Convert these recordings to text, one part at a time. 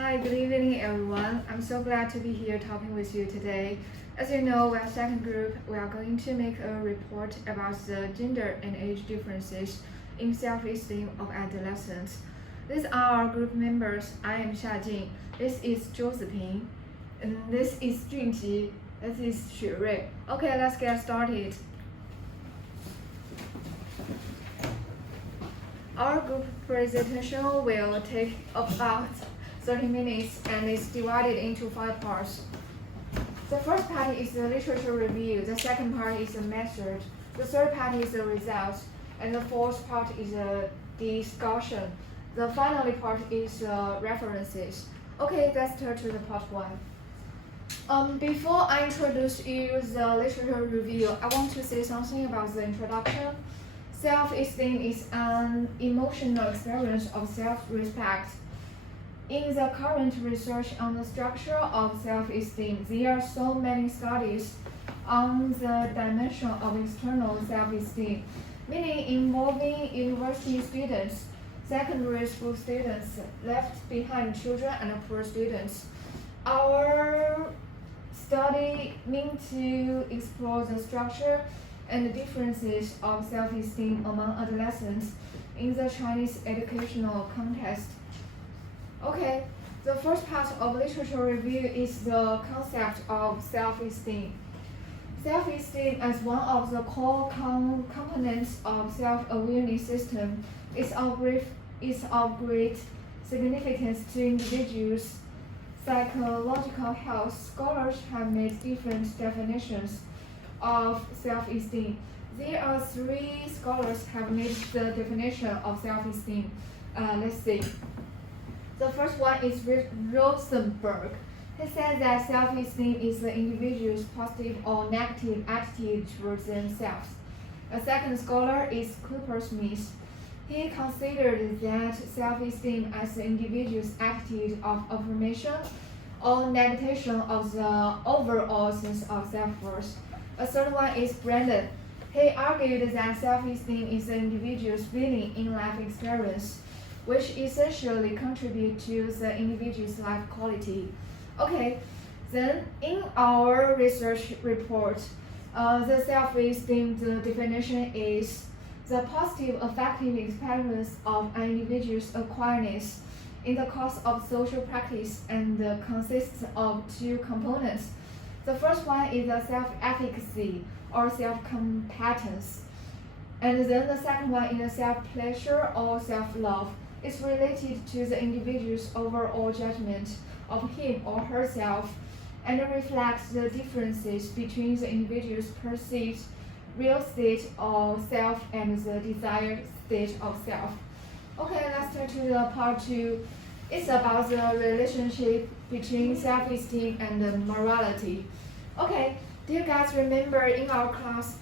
Hi, good evening, everyone. I'm so glad to be here talking with you today. As you know, we are second group. We are going to make a report about the gender and age differences in self-esteem of adolescents. These are our group members. I am Xia Jing. This is Josephine. And this is Junji. This is Xue Okay, let's get started. Our group presentation will take about 30 minutes and is divided into 5 parts. The first part is the literature review, the second part is the method, the third part is the results, and the fourth part is the discussion. The final part is references. Okay, let's turn to the part 1. Before I introduce you the literature review, I want to say something about the introduction. Self-esteem is an emotional experience of self-respect. In the current research on the structure of self-esteem, there are so many studies on the dimension of external self-esteem, meaning involving university students, secondary school students, left behind children, and poor students. Our study means to explore the structure and the differences of self-esteem among adolescents in the Chinese educational context. Okay, the first part of literature review is the concept of self-esteem. Self-esteem as one of the core components of self-awareness system is of great significance to individuals' psychological health. Scholars have made different definitions of self-esteem. There are 3 scholars have made the definition of self-esteem. Let's see. The first one is Rosenberg. He says that self-esteem is the individual's positive or negative attitude towards themselves. A second scholar is Cooper Smith. He considered that self-esteem as the individual's attitude of affirmation or negation of the overall sense of self-worth. A third one is Brandon. He argued that self-esteem is the individual's feeling in life experience, which essentially contribute to the individual's life quality. Okay, then in our research report, the self-esteem, the definition is the positive affective experience of an individual's awareness in the course of social practice and consists of 2 components. The first one is the self-efficacy or self-competence, and then the second one is the self-pleasure or self-love. It's related to the individual's overall judgment of him or herself and reflects the differences between the individual's perceived real state of self and the desired state of self. Okay, let's turn to the part 2. It's about the relationship between self-esteem and morality. Okay, do you guys remember in our class,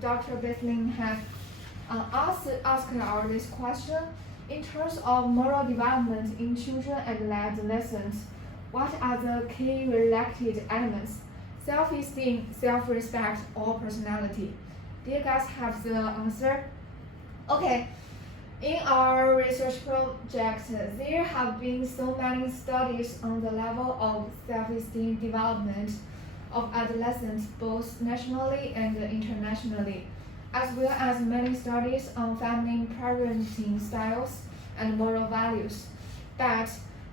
Dr. Bethlen had asked our this question? In terms of moral development in children and adolescents, what are the key related elements? Self-esteem, self-respect, or personality? Do you guys have the answer? Okay, in our research project, there have been so many studies on the level of self-esteem development of adolescents, both nationally and internationally, as well as many studies on family parenting styles and moral values. But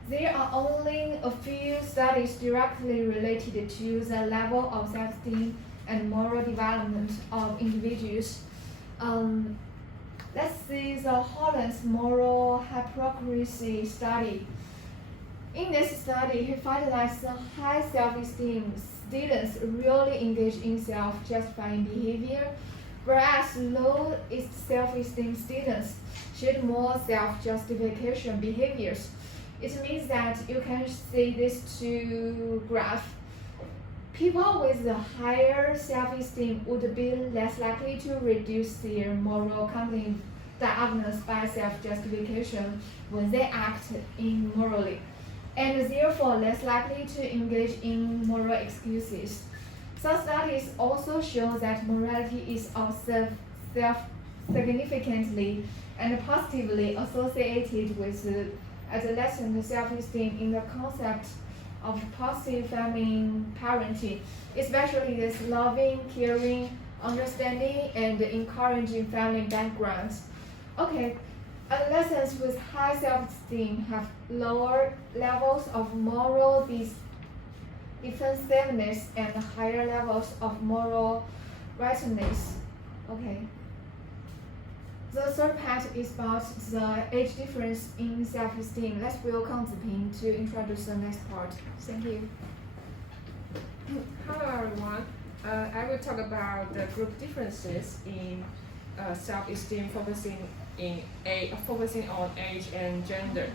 there are only a few studies directly related to the level of self-esteem and moral development of individuals. Let's see the Holland's moral hypocrisy study. In this study, he found that the high self-esteem students really engage in self-justifying behavior, whereas low self-esteem students showed more self-justification behaviors. It means that you can see these 2 graphs. People with the higher self-esteem would be less likely to reduce their moral conduct diagnosed by self-justification when they act immorally, and therefore less likely to engage in moral excuses. Some studies also show that morality is also self-significantly and positively associated with adolescent self-esteem in the concept of positive feminine parenting, especially this loving, caring, understanding, and encouraging family backgrounds. Okay, adolescents with high self-esteem have lower levels of moral defensiveness and higher levels of moral righteousness. Okay. The third part is about the age difference in self-esteem. Let's welcome Ziping to introduce the next part. Thank you. Hello everyone. I will talk about the group differences in self-esteem focusing on age and gender.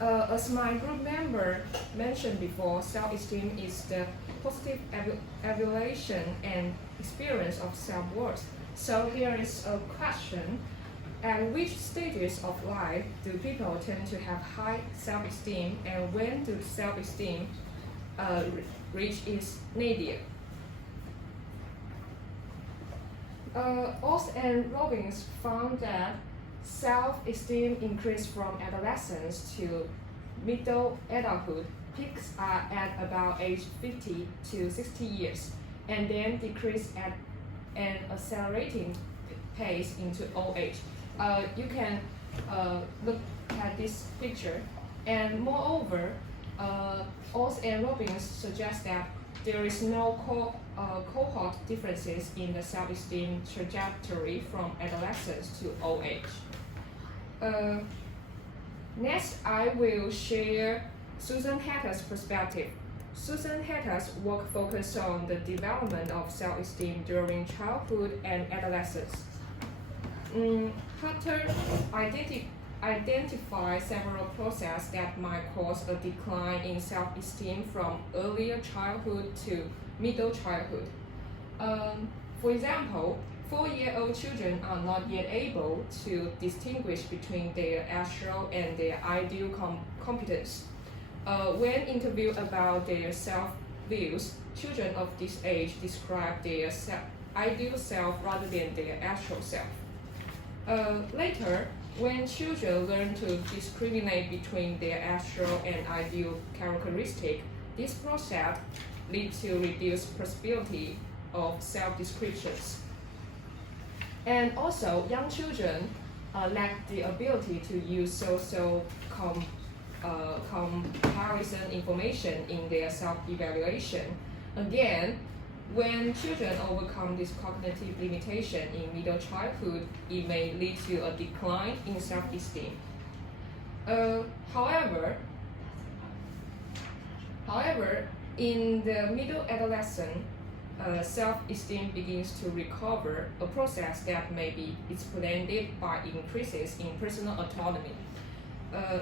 As my group member mentioned before, self-esteem is the positive evaluation and experience of self-worth. So here is a question: at which stages of life do people tend to have high self-esteem, and when do self-esteem reach its nadir? Oz and Robbins found that self-esteem increased from adolescence to middle adulthood. Peaks are at about age 50 to 60 years, and then decrease at an accelerating pace into old age. You can look at this picture, and moreover, Oz and Robbins suggest that there is no cohort differences in the self-esteem trajectory from adolescence to old age. Next, I will share Susan Hatter's perspective. Susan Hatter's work focused on the development of self-esteem during childhood and adolescence. Hatter identified several processes that might cause a decline in self-esteem from earlier childhood to middle childhood. For example, 4-year-old children are not yet able to distinguish between their actual and their ideal competence. When interviewed about their self-views, children of this age describe their ideal self rather than their actual self. Later, when children learn to discriminate between their actual and ideal characteristics, this process leads to reduced possibility of self-descriptions. And also, young children lack the ability to use social comparison information in their self-evaluation. Again, when children overcome this cognitive limitation in middle childhood, it may lead to a decline in self-esteem. However, in the middle adolescent, self-esteem begins to recover, a process that may be explained by increases in personal autonomy,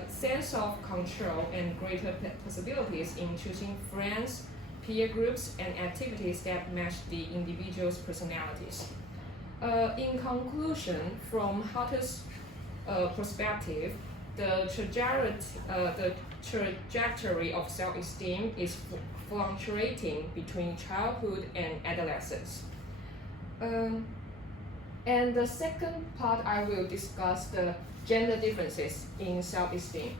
sense of control, and greater possibilities in choosing friends, peer groups, and activities that match the individual's personalities. In conclusion, from Hatter's perspective, the trajectory of self-esteem is fluctuating between childhood and adolescence. And the second part, I will discuss the gender differences in self-esteem.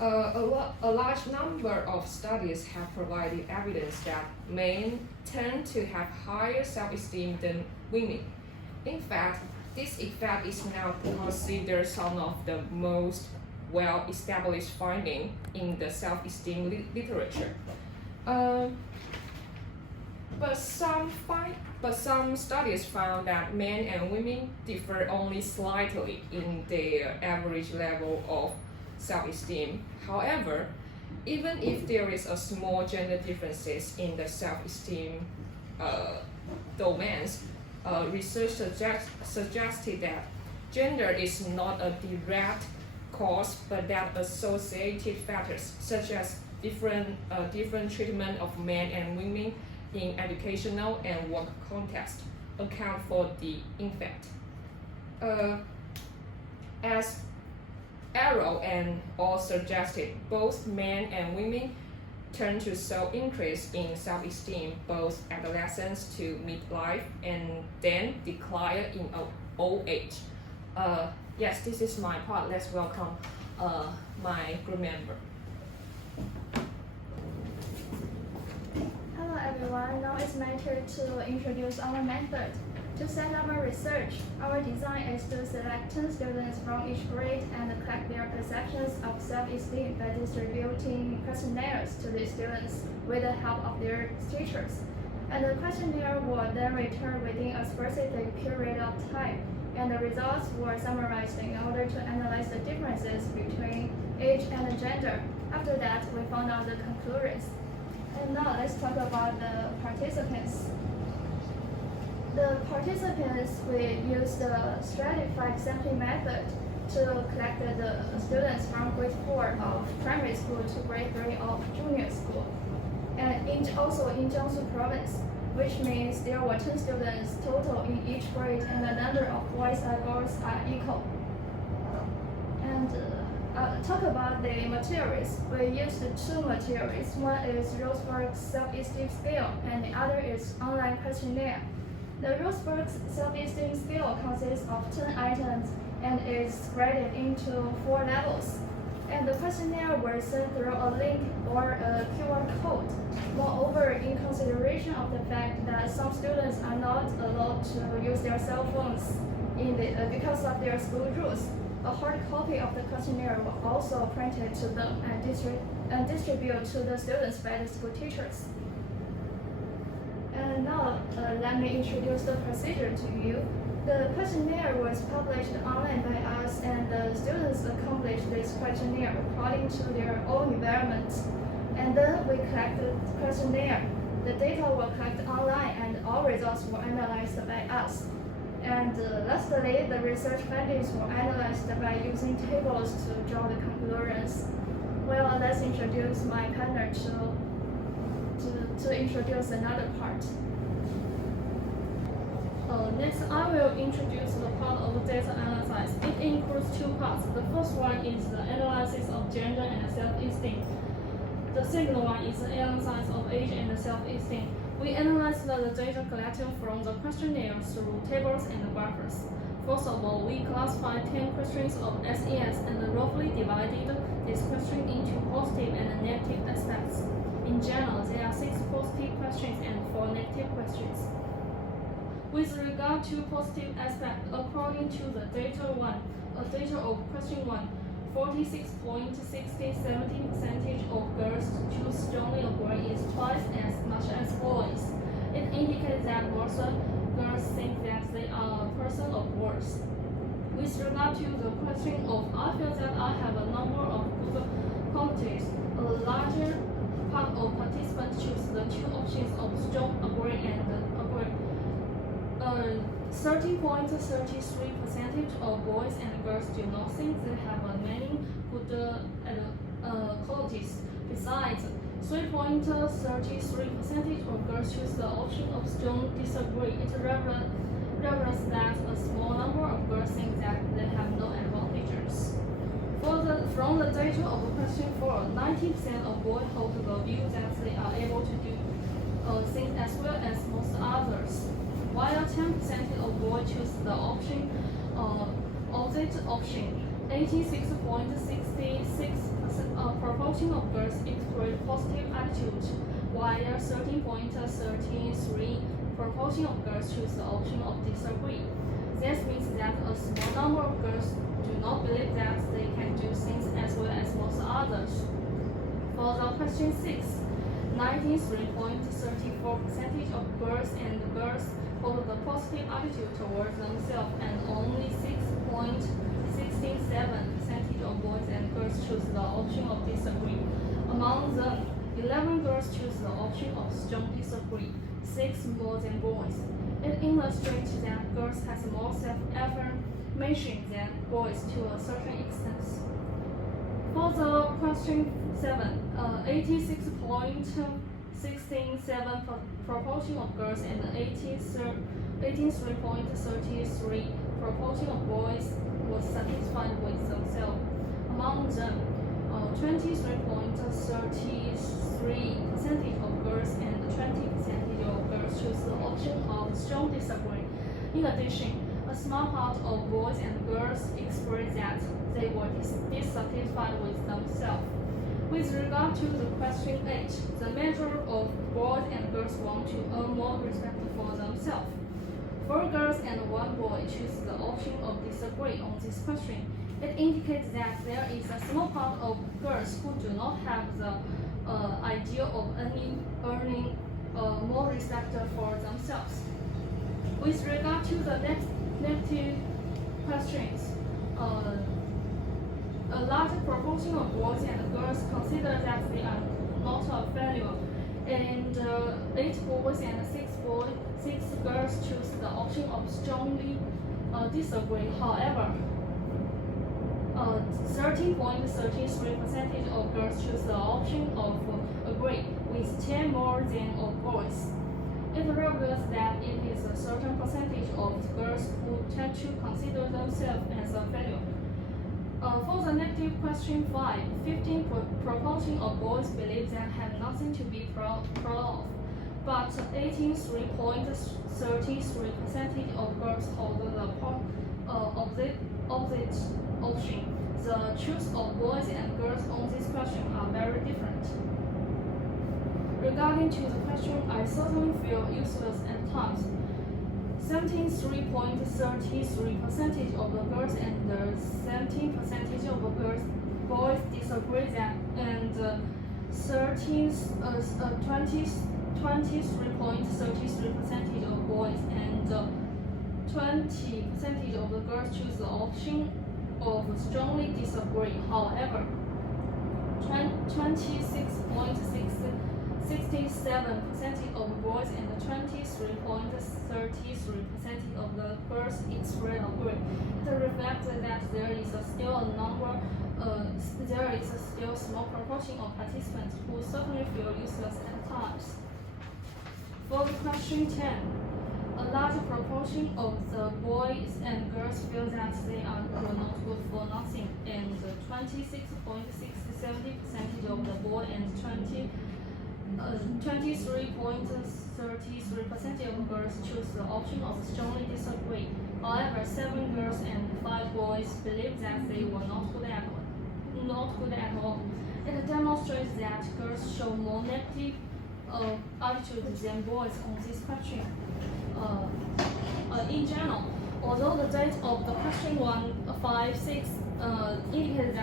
A large number of studies have provided evidence that men tend to have higher self-esteem than women. In fact, this effect is now considered some of the most well-established findings in the self-esteem literature. But some studies found that men and women differ only slightly in their average level of self-esteem. However, even if there is a small gender differences in the self-esteem domains, research suggested that gender is not a direct cause, but that associated factors such as different treatment of men and women in educational and work context account for the effect. As Arrow and all suggested, both men and women tend to show increase in self-esteem both adolescence to midlife and then decline in old age. Yes, this is my part. Let's welcome my group member. Hello everyone, now it's my turn to introduce our method. To set up our research, our design is to select 10 students from each grade and collect their perceptions of self-esteem by distributing questionnaires to the students with the help of their teachers. And the questionnaire will then return within a specific period of time, and the results were summarized in order to analyze the differences between age and gender. After that, we found out the conclusions. And now let's talk about the participants. The participants, we use the stratified sampling method to collect the students from grade 4 of primary school to grade 3 of junior school. And also in Jiangsu province, which means there were 10 students total in each grade and the number of boys and girls are equal. And talk about the materials. We used 2 materials. One is Roseberg's self-esteem scale and the other is online questionnaire. The Roseberg's self-esteem scale consists of 10 items and is graded into 4 levels. And the questionnaire was sent through a link or a QR code. Moreover, in consideration of the fact that some students are not allowed to use their cell phones because of their school rules, a hard copy of the questionnaire was also printed to them and distributed to the students by the school teachers. And now, let me introduce the procedure to you. The questionnaire was published online by us, and the students accomplished this questionnaire according to their own environment. And then we collect the questionnaire. The data were collected online, and all results were analyzed by us. And lastly, the research findings were analyzed by using tables to draw the conclusions. Well, let's introduce my partner to introduce another part. Next, I will introduce the part of data analysis. It includes 2 parts. The first one is the analysis of gender and self-esteem. The second one is the analysis of age and self-esteem. We analyzed the data collected from the questionnaire through tables and graphs. First of all, we classified 10 questions of SES and roughly divided this question into positive and negative aspects. In general, there are 6 positive questions and 4 negative questions. With regard to positive aspect, according to the data of question 1, 46.60-70% of girls choose strongly agree is twice as much as boys. It indicates that most girls think that they are a person of worth. With regard to the question of I feel that I have a number of good qualities, a larger part of participants choose the 2 options of strong agree and agree. 30.33% of boys and girls do not think they have many good qualities. Besides, 3.33% of girls choose the option of strong disagree. It reveals that a small number of girls think that they have no advantages. From the data of question 4, 90% of boys hold the view that they are able to do things as well as most others, while 10% of boys choose the option opposite option. 86.66% proportion of girls express positive attitude, while 13.33% proportion of girls choose the option of disagree. This means that a small number of girls do not believe that they can do things as well as most others. For the question 6, 93.34% of girls and girls hold the positive attitude towards themselves, and only 6.67% of boys and girls choose the option of disagree. Among them, 11 girls choose the option of strong disagree, 6 more than boys. It illustrates that girls have more self-affirmation than boys to a certain extent. For the question 7, 86.167% proportion of girls and 83.33% proportion of boys was satisfied with themselves. Among them, 23.33% of girls and 20% of girls choose the option of strong disagree. In addition, a A small part of boys and girls expressed that they were dissatisfied with themselves. With regard to the question 8, the measure of boys and girls want to earn more respect for themselves. 4 girls and 1 boy choose the option of disagree on this question. It indicates that there is a small part of girls who do not have the idea of earning more respect for themselves. With regard to the next negative questions, a large proportion of boys and girls consider that they are not a failure, and 8 boys and 6 girls choose the option of strongly disagree. However, 13.33% of girls choose the option of agree, with 10 more than of boys. It reveals that it is a certain percentage of girls who tend to consider themselves as a failure. For the negative question 5, 15% of boys believe they have nothing to be proud of, but 83.33% of girls hold the opposite option. The choice of boys and girls on this question are very different. Regarding to the question, I certainly feel useless at times. 73.33% of the girls and 17% of the boys disagree that, and 23.33% of boys and 20% of the girls choose the option of strongly disagree. However, 26.67% of boys and 23.33% of the girls express agree. It reflects that there is still a small proportion of participants who certainly feel useless at times. For the question 10, a large proportion of the boys and girls feel that they are not good for nothing, and 26.67% of the boys and 23.33% of girls choose the option of strongly disagree. However, 7 girls and 5 boys believe that they were not good at all. It demonstrates that girls show more negative attitude than boys on this question. In general, although the date of the question 1, 5, 6 indicates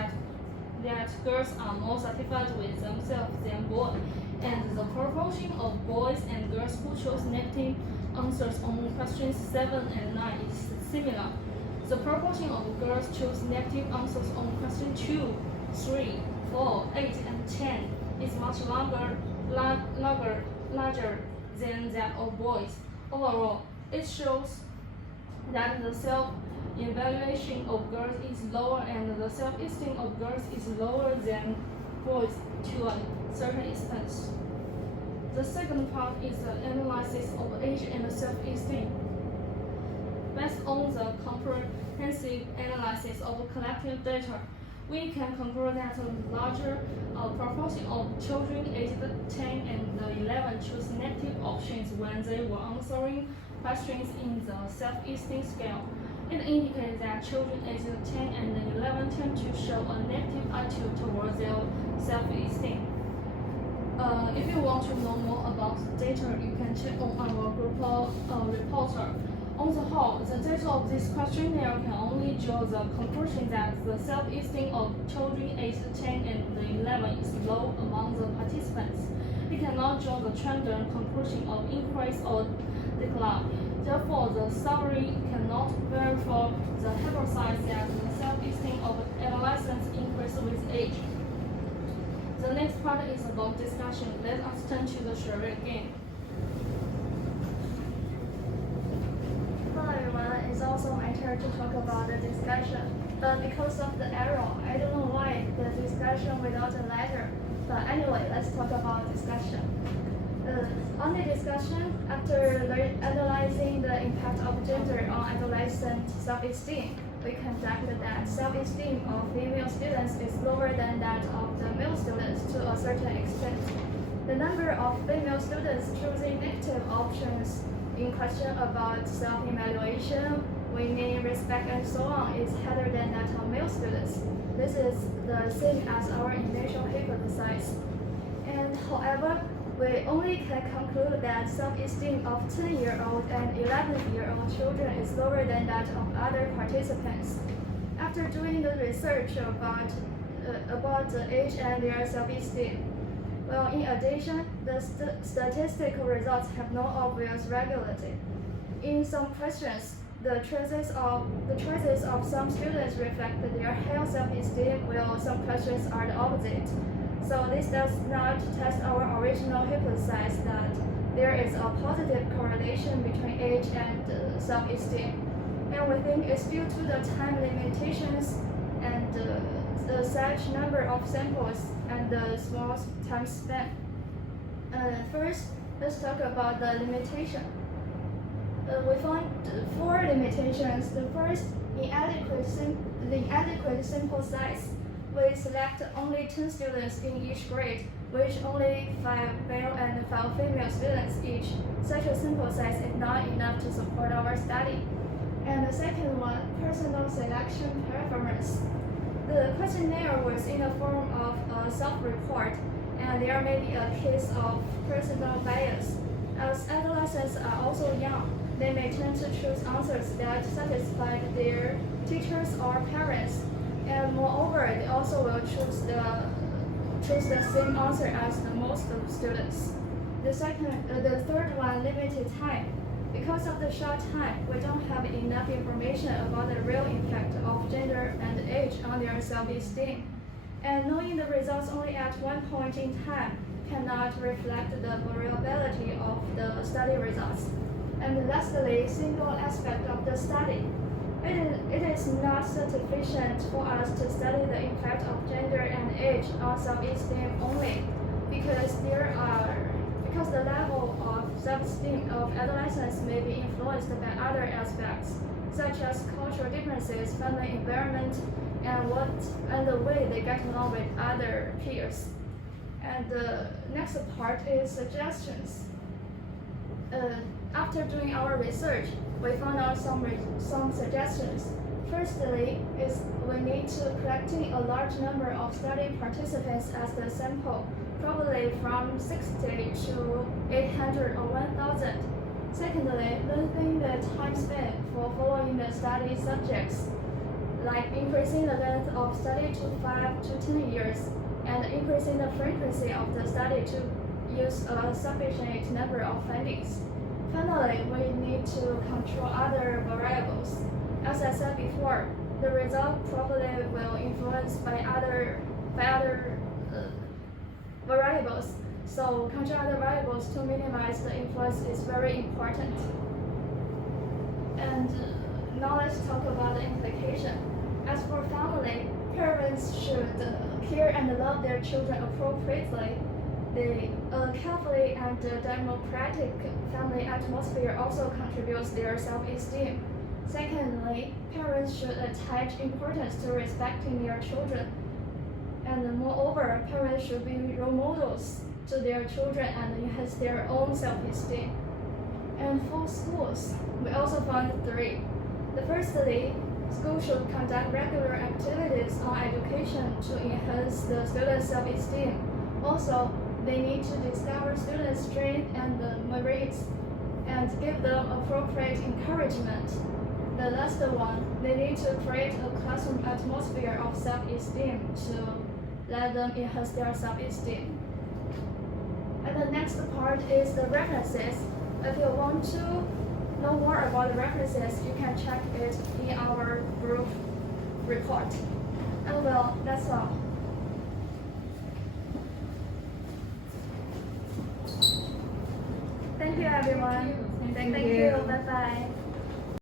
that girls are more satisfied with themselves than boys, and the proportion of boys and girls who chose negative answers on questions 7 and 9 is similar. The proportion of girls choose negative answers on question 2, 3, 4, 8, and 10 is much larger than that of boys. Overall, it shows that the self-evaluation of girls is lower and the self-esteem of girls is lower than boys to a certain extent. The second part is the analysis of age and self-esteem. Based on the comprehensive analysis of collective data, we can conclude that a larger proportion of children aged 10 and 11 chose negative options when they were answering questions in the self-esteem scale. It indicates that children aged 10 and 11 tend to show a negative attitude towards their self-esteem. If you want to know more about the data, you can check on our group reporter. On the whole, the data of this questionnaire can only draw the conclusion that the self-esteem of children aged 10 and 11 is low among the participants. It cannot draw the trend and conclusion of increase or decline. Therefore, the summary cannot verify the hypothesis that the self-esteem of adolescents increases with age. The next part is about discussion. Let us turn to the charade game. Hello everyone, it's also my turn to talk about the discussion. But because of the error, I don't know why the discussion without a letter. But anyway, let's talk about discussion. On the discussion, after analyzing the impact of gender on adolescent self-esteem, we conducted that self-esteem of female students is lower than that of the male students to a certain extent. The number of female students choosing negative options in question about self-evaluation winning, respect, and so on is higher than that of male students. This is the same as our initial hypothesis. And however, we only can conclude that self-esteem of 10-year-old and 11-year-old children is lower than that of other participants. After doing the research about the age and their self-esteem, well, in addition, the statistical results have no obvious regularity. In some questions, the choices of some students reflect their high self-esteem, while some questions are the opposite. So this does not test our original hypothesis that there is a positive correlation between age and self-esteem. And we think it's due to the time limitations and the such number of samples and the small time span. First, let's talk about the limitation. We found 4 limitations. The first, inadequate sample size. We select only 10 students in each grade, which only 5 male and 5 female students each. Such a sample size is not enough to support our study. And the second one, personal selection preference. The questionnaire was in the form of a self-report, and there may be a case of personal bias. As adolescents are also young, they may tend to choose answers that satisfy their teachers or parents. And moreover, they also will choose the same answer as the most of students. The third one, limited time. Because of the short time, we don't have enough information about the real impact of gender and age on their self-esteem. And knowing the results only at one point in time cannot reflect the variability of the study results. And lastly, single aspect of the study. It is not sufficient for us to study the impact of gender and age on self-esteem only, because the level of self-esteem of adolescents may be influenced by other aspects, such as cultural differences, family environment, and the way they get along with other peers. And the next part is suggestions. After doing our research, we found out some suggestions. Firstly, is we need to collecting a large number of study participants as the sample, probably from 60 to 800 or 1,000. Secondly, lengthening the time span for following the study subjects, like increasing the length of study to 5 to 10 years, and increasing the frequency of the study to use a sufficient number of findings. Finally, we need to control other variables. As I said before, the result probably will influenced by other variables. So control other variables to minimize the influence is very important. And now let's talk about the implication. As for family, parents should care and love their children appropriately. The carefully and democratic family atmosphere also contributes their self-esteem. Secondly, parents should attach importance to respecting their children. And moreover, parents should be role models to their children and enhance their own self-esteem. And for schools, we also found 3. The firstly, schools should conduct regular activities on education to enhance the students' self-esteem. Also, they need to discover students' strengths and merits and give them appropriate encouragement. The last one, they need to create a classroom atmosphere of self-esteem to let them enhance their self-esteem. And the next part is the references. If you want to know more about the references, you can check it in our group report. And well, that's all. Thank you, everyone. Thank Thank you. you. Bye-bye.